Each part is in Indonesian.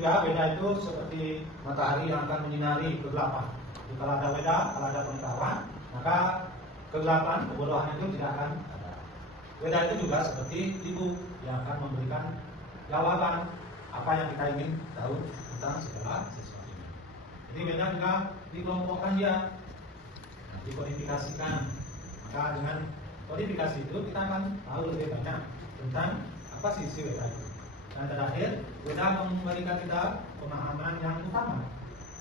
juga Weda itu seperti matahari yang akan menyinari kegelapan. Jadi kalau ada Weda, kalau ada pengetahuan, maka kegelapan, kebodohan itu tidak akan ada. Weda itu juga seperti ibu yang akan memberikan jawaban apa yang kita ingin tahu tentang segala sesuatu ini. Jadi Weda juga dikelompokkan dia, dikodifikasikan. Maka dengan kodifikasi itu kita akan tahu lebih banyak tentang apa sih isi Weda itu. Dan terakhir, Weda memberikan kita pemahaman yang utama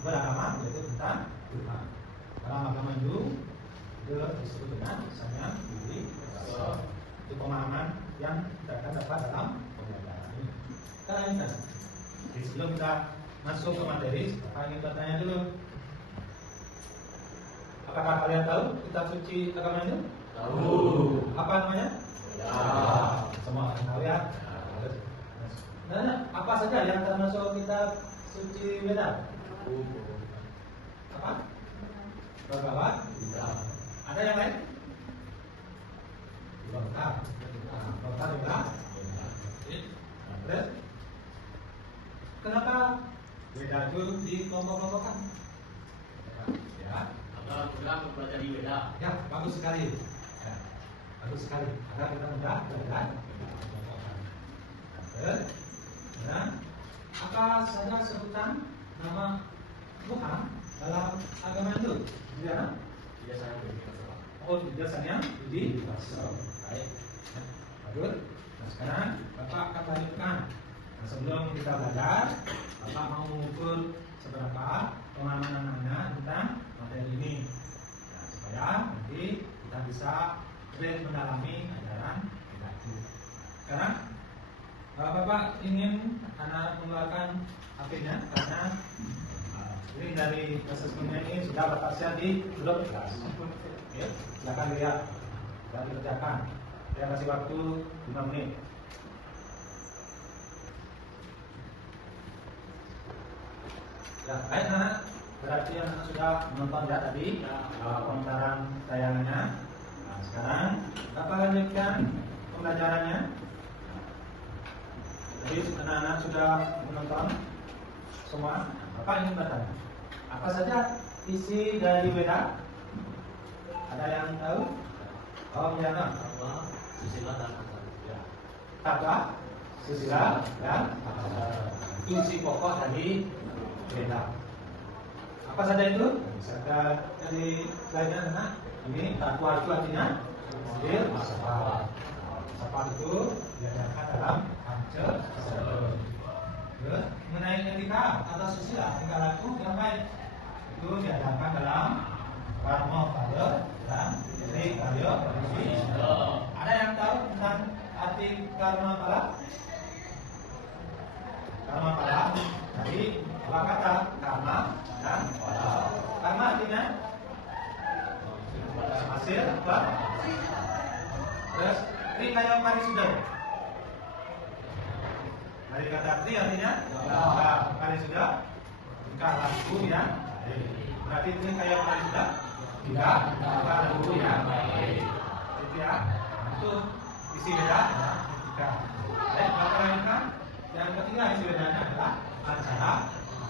beragama, yaitu tentang Tuhan. Dalam agama Hindu itu disebut dengan misalnya diri itu pemahaman yang kita akan dapat dalam pembelajaran ini. Kita lanjutkan. Jadi sebelum kita masuk ke materi, saya ingin bertanya dulu. Apakah kalian tahu kitab suci agama Hindu? Tahu. Apa namanya? Ya. Semua orang tahu ya. Nah, apa saja yang termasuk kitab suci Weda? Apa? Bhagavad Gita. Ada yang lain? Bhagavad Gita. Terus, kenapa Weda itu dikelompok-kelompokkan? Ya. Agar mudah mempelajari Weda. Ya, bagus sekali. Ya, bagus sekali. Agar kita mudah belajar. Terus, nah, apa saja sebutan nama Tuhan dalam agama Hindu? Ya, Biasanya oh biasanya di baik. Bagus. Nah sekarang Bapak akan lanjutkan. Nah, sebelum kita belajar, Bapak mau mengukur seberapa pemahaman Anda tentang materi ini. Nah, supaya nanti kita bisa lebih mendalami ajaran kita itu. Sekarang Bapak ingin Anda mengeluarkan HP-nya karena ini dari asesmennya ini sudah Bapak share di grup kelas. Ya, silakan lihat dan dikerjakan. Saya kasih waktu 5 menit. Ya, baik anak. Berarti anak sudah menonton ya tadi pemutaran tayangannya. Nah, sekarang Bapak lanjutkan pembelajarannya. Jadi anak-anak sudah menonton semua. Bapak ingin bertanya, apa saja isi dari Weda? Ada yang tahu? Oh, ya, no. susila dan Tata, susila, dan itu isi pokok dari Weda. Apa saja itu? Misalkan dari lainnya anak, ini tatwa itu artinya hasil filsafat. Filsafat itu diajarkan dalam Pancasila. Mengenai etika atau susila, tingkah laku yang baik itu diajarkan dalam Karma Kaya dan Etik Kaya. Ada yang tahu tentang arti karma pala? Karma pala. Jadi dua kata karma dan pala. Karma artinya hasil apa? Terus Trikaya Parisudha. Dari kata tri artinya Parisudha, tingkah laku yang berarti Trikaya Parisudha tidak tingkah laku yang baik. Itu ya, itu isi Weda etika. Baik, Bapak lanjutkan. Yang ketiga isi Wedanya adalah acara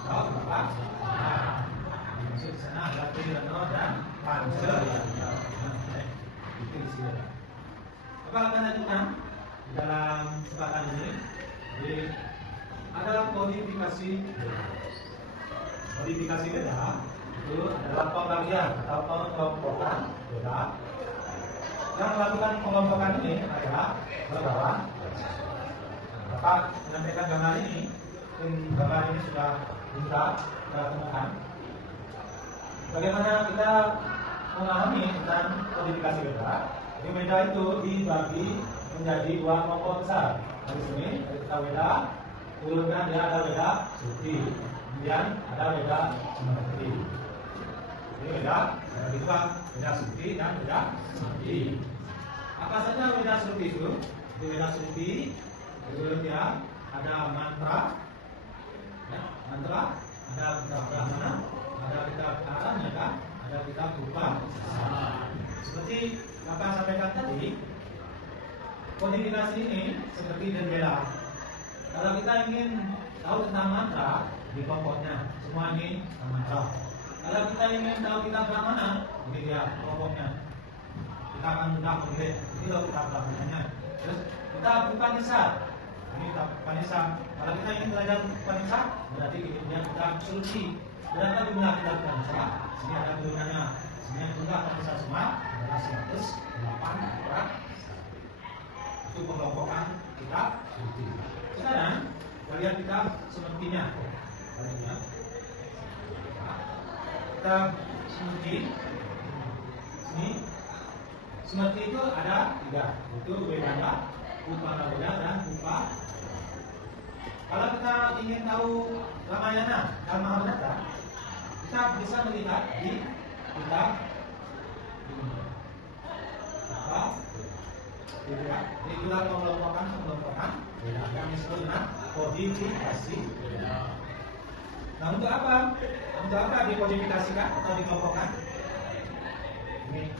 atau Bapak. Maksud di sana adalah Tridharma dan Pancasila. Itu isi Weda. Bapak akan lanjutkan di dalam kesempatan ini. Jadi ada kodifikasi. Kodifikasi Weda itu adalah pembagian atau pengelompokan Weda. Yang melakukan pengelompokan ini adalah Bhagavad. Bapak menyampaikan gambar ini. Gambar ini sudah temukan. Bagaimana kita memahami tentang kodifikasi Weda? Jadi Weda itu dibagi menjadi dua kelompok besar. Di sini kita Weda, turunnya dia ada Weda Suti, kemudian ada Weda Smriti. Ini Weda ada dua, Weda Suti dan Weda Smriti. Apa saja Weda Smriti itu? Di Weda Smriti itu dia ada mantra, ya, mantra, ada kitab Brahmana, ada kitab Aramyaka, ada kitab Rupa. Seperti Bapak sampaikan tadi, kodifikasi ini seperti jendela. Kalau kita ingin tahu tentang mantra di kelompoknya. Semua ini tentang mantra. Kalau kita ingin tahu kitab Brahmana, ini dia kelompoknya. Kita akan mudah memilih. Ini loh kitab Brahmananya. Terus kita Upanishad. Ini kitab Upanishad. Kalau kita ingin belajar Upanishad, berarti kita punya kitab Suci. Berapa jumlah kitab Upanishad? Sini ada turunannya. Sini jumlah Upanishad semua adalah 108 kitab. Itu pengelompokan kitab Suci. Sekarang kita lihat kitab semestinya. Kitab Suci. Ini Smriti itu ada 3, yaitu Vedanta, Upanishad dan Upa. Kalau kita ingin tahu Ramayana dan Mahabharata, kita bisa melihat di kitab apa? Di kitab pengelompokan yang disebut dengan kodifikasi. Nah, untuk apa? Untuk apa dikodifikasikan atau dikelompokkan? Ini.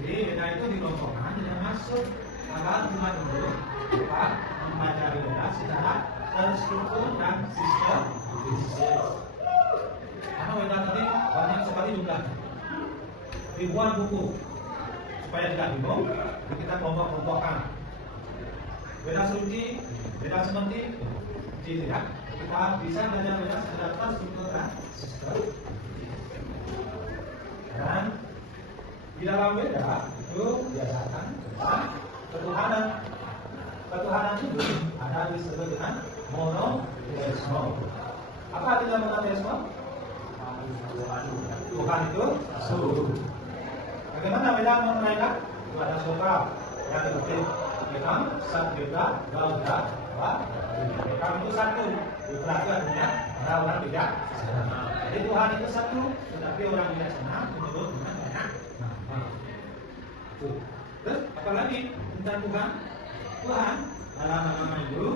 Jadi Veda itu dikelompokkan dengan maksud agar umat Hindu dapat mempelajari Veda secara terstruktur dan sistematis. Karena Veda tadi banyak sekali jumlahnya, ribuan buku. Supaya tidak bingung, kita kelompok-kelompokkan. Veda Suci, Veda Sementi, tidak. Kita bisa belajar Veda secara terstruktur dan sistematis. Dan di dalam Veda itu diajarkan tentang ketuhanan. Ketuhanan itu ada disebut dengan monoteisme. Apa artinya monoteisme? Tuhan itu satu. Bagaimana Veda menerangkan? Itu ada sloka yang dikutip Ekam, Satvika, Gauda, Ekam itu satu. Berarti artinya ada orang bijaksana. Jadi Tuhan itu satu, tetapi orang bijaksana menyebut dengan banyak. Terus apalagi tentang Tuhan? Tuhan dalam nama itu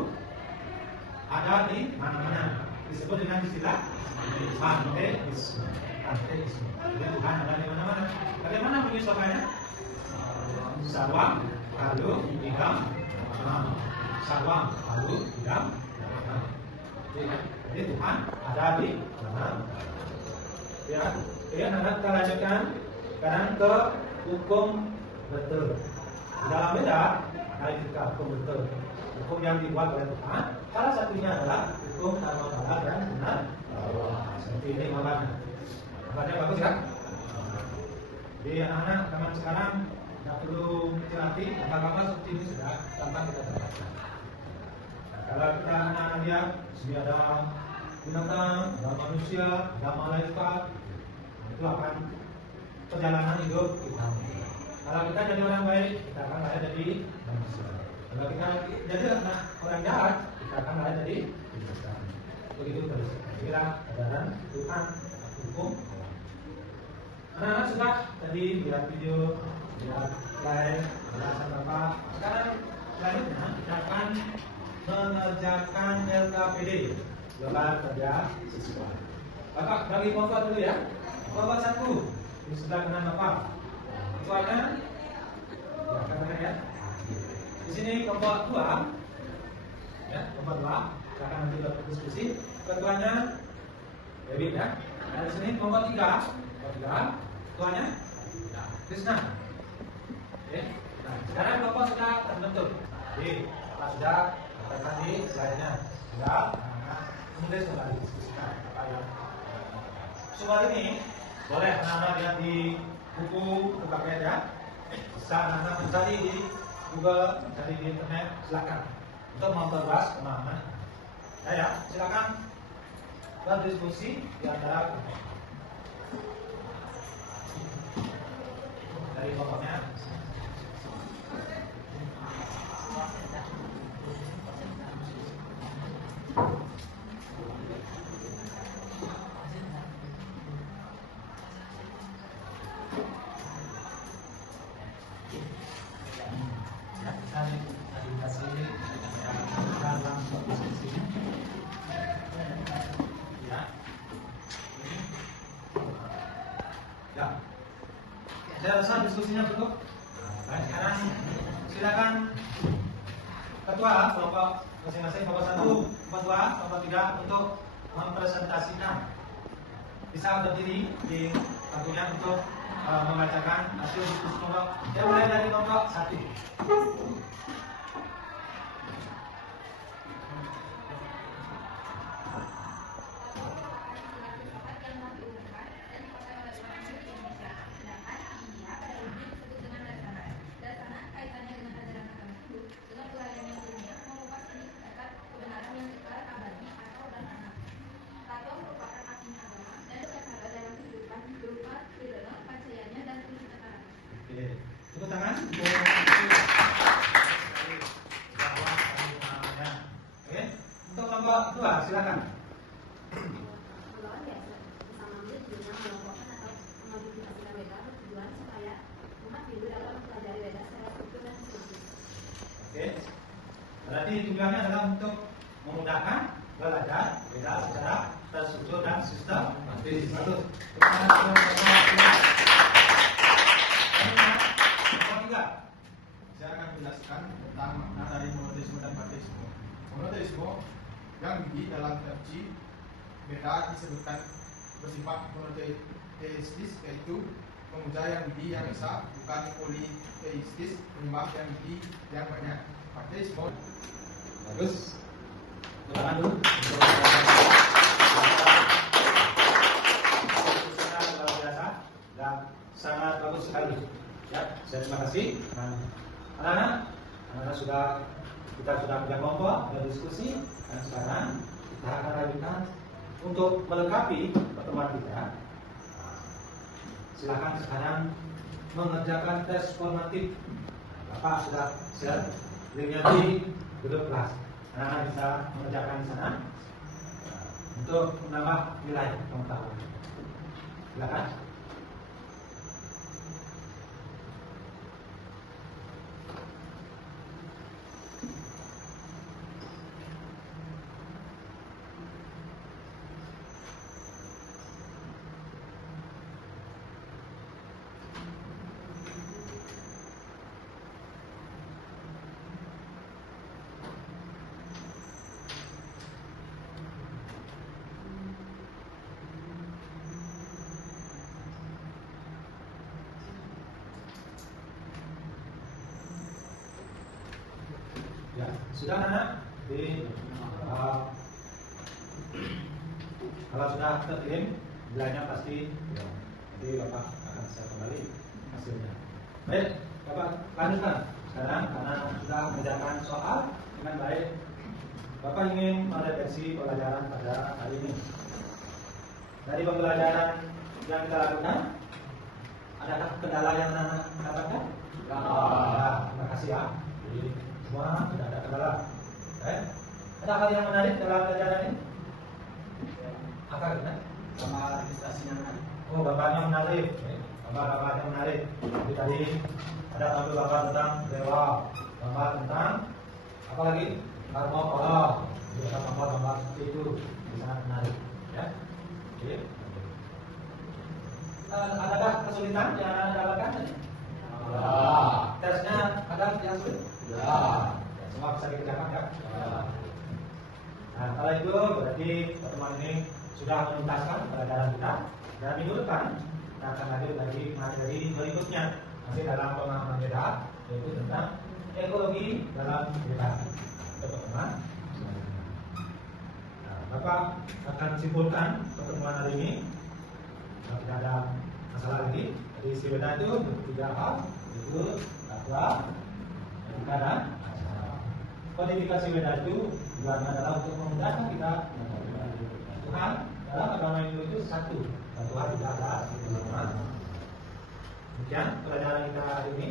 ada di mana-mana. Disebut dengan istilah panteisme. Panteisme. Jadi Tuhan ada di mana-mana. Bagaimana bunyi slokanya? Sarwam, Halu, Idam, Sarwam, Halu, Idam. Jadi Tuhan ada di mana-mana. Ya, nanti kita lanjutkan sekarang ke hukum betul. Di dalam Veda ada juga hukum betul. Hukum yang dibuat oleh Tuhan. Salah satunya adalah hukum karma bala dan benar. Seperti ini makanya. Makanya bagus ya. Jadi anak-anak zaman sekarang tidak perlu berlatih. Apa-apa seperti ini sudah gampang kita dapatkan. Kalau kita anak-anak lihat, sini ada binatang, ada manusia, ada malaikat, itu akan perjalanan hidup kita. Kalau kita jadi orang baik, kita akan lahir jadi manusia. Kalau kita jadi orang jahat, kita akan lahir jadi binatang. Begitu terus. Kira ajaran Tuhan, hukum. Anak-anak sudah tadi lihat video, lihat live, belasan apa. Sekarang selanjutnya kita akan mengerjakan LKPD, Lebar Kerja Siswa. Bapak bagi kelompok dulu ya. Kelompok 1 ini sudah dengan Bapak. Soalnya, ya, katakan ya. Di sini kelompok 2, ya, kelompok 2. Kita akan nanti berdiskusi. Ketuanya Dewi ya. Nah, di sini kelompok 3, ketuanya Krishna. Oke. Nah, sekarang kelompok sudah terbentuk. Jadi, kita sudah katakan di slide-nya sudah. Nah, kemudian sudah didiskusikan apa yang soal ini boleh anak-anak lihat di buku paket ya. Bisa anak-anak mencari di Google, mencari di internet, silakan untuk memperluas pemahaman. Ya, silakan berdiskusi di antara dari kelompoknya. Saya rasa diskusinya cukup. Nah, sekarang silakan ketua kelompok masing-masing kelompok 1 kelompok 3 untuk mempresentasikan. Bisa berdiri di bangkunya untuk membacakan hasil diskusi kelompok. Saya mulai dari kelompok 1. Tepuk tangan. Oke, untuk kelompok 2 silakan. Oke, berarti tujuannya adalah untuk memudahkan belajar Weda secara terstruktur dan sistematis. Bagus. Saya akan menjelaskan tentang makna dari monoteisme dan panteisme. Monoteisme yang di dalam terji Beda disebutkan bersifat monoteistis, yaitu memuja yang di yang esa, bukan politeistis, menyembah yang di yang banyak. Panteisme. Bagus. Tangan dulu. Luar biasa dan sangat bagus sekali. Ya, saya terima kasih. Anak-anak kita sudah punya kelompok berdiskusi dan sekarang kita akan lanjutkan untuk melengkapi pertemuan kita. Silakan sekarang mengerjakan tes formatif. Bapak sudah share linknya di grup kelas. Anak-anak bisa mengerjakan di sana untuk menambah nilai pengetahuan. Silakan. Ya, sudah anak kalau sudah terkirim nilainya pasti ya, nanti Bapak akan share kembali hasilnya. Baik, Bapak lanjutkan sekarang karena sudah mengerjakan soal dengan baik. Bapak ingin meredaksi pelajaran pada hari ini. Dari pembelajaran yang kita lakukan, adakah kendala yang anak dapatkan? Ya, terima kasih ya. Jadi semua tidak ada kendala. Ada hal yang menarik dalam pelajaran ini? Apa kan? Sama registrasinya kan? Oh, bapaknya menarik. Bapaknya menarik. Jadi tadi ada tampil bapak tentang dewa, gambar tentang apa lagi? Karma. Jadi ada gambar itu sangat menarik. Ya. Oke. Adakah kesulitan yang anda dapatkan? Ya. Tesnya ada yang sulit? Ya. Semua bisa dikerjakan ya? Ya. Nah, kalau itu berarti pertemuan ini sudah menuntaskan pelajaran kita. Dan minggu depan kita akan lanjut lagi materi berikutnya masih dalam pemahaman beda, yaitu tentang ekologi dalam beda. Teman-teman. Nah, Bapak akan simpulkan pertemuan hari ini. Kalau tidak ada masalah lagi, jadi isi beda itu 3 hal, yaitu fatwa, etika dan acara. Kodifikasi beda itu tujuannya adalah untuk memudahkan kita Tuhan dalam agama Hindu itu satu, dan Tuhan tidak ada Tuhan. Demikian pelajaran kita hari ini.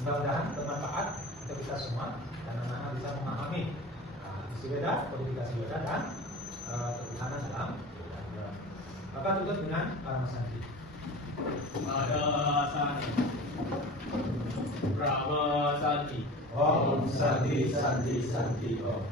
Mudah-mudahan bermanfaat untuk kita semua dan anak-anak bisa memahami isi beda, kodifikasi beda dan ketuhanan dalam beda. Bapak tutup dengan Parama Santi. Ada Santi. Brahma Santi. Om Santi Santi Santi Om.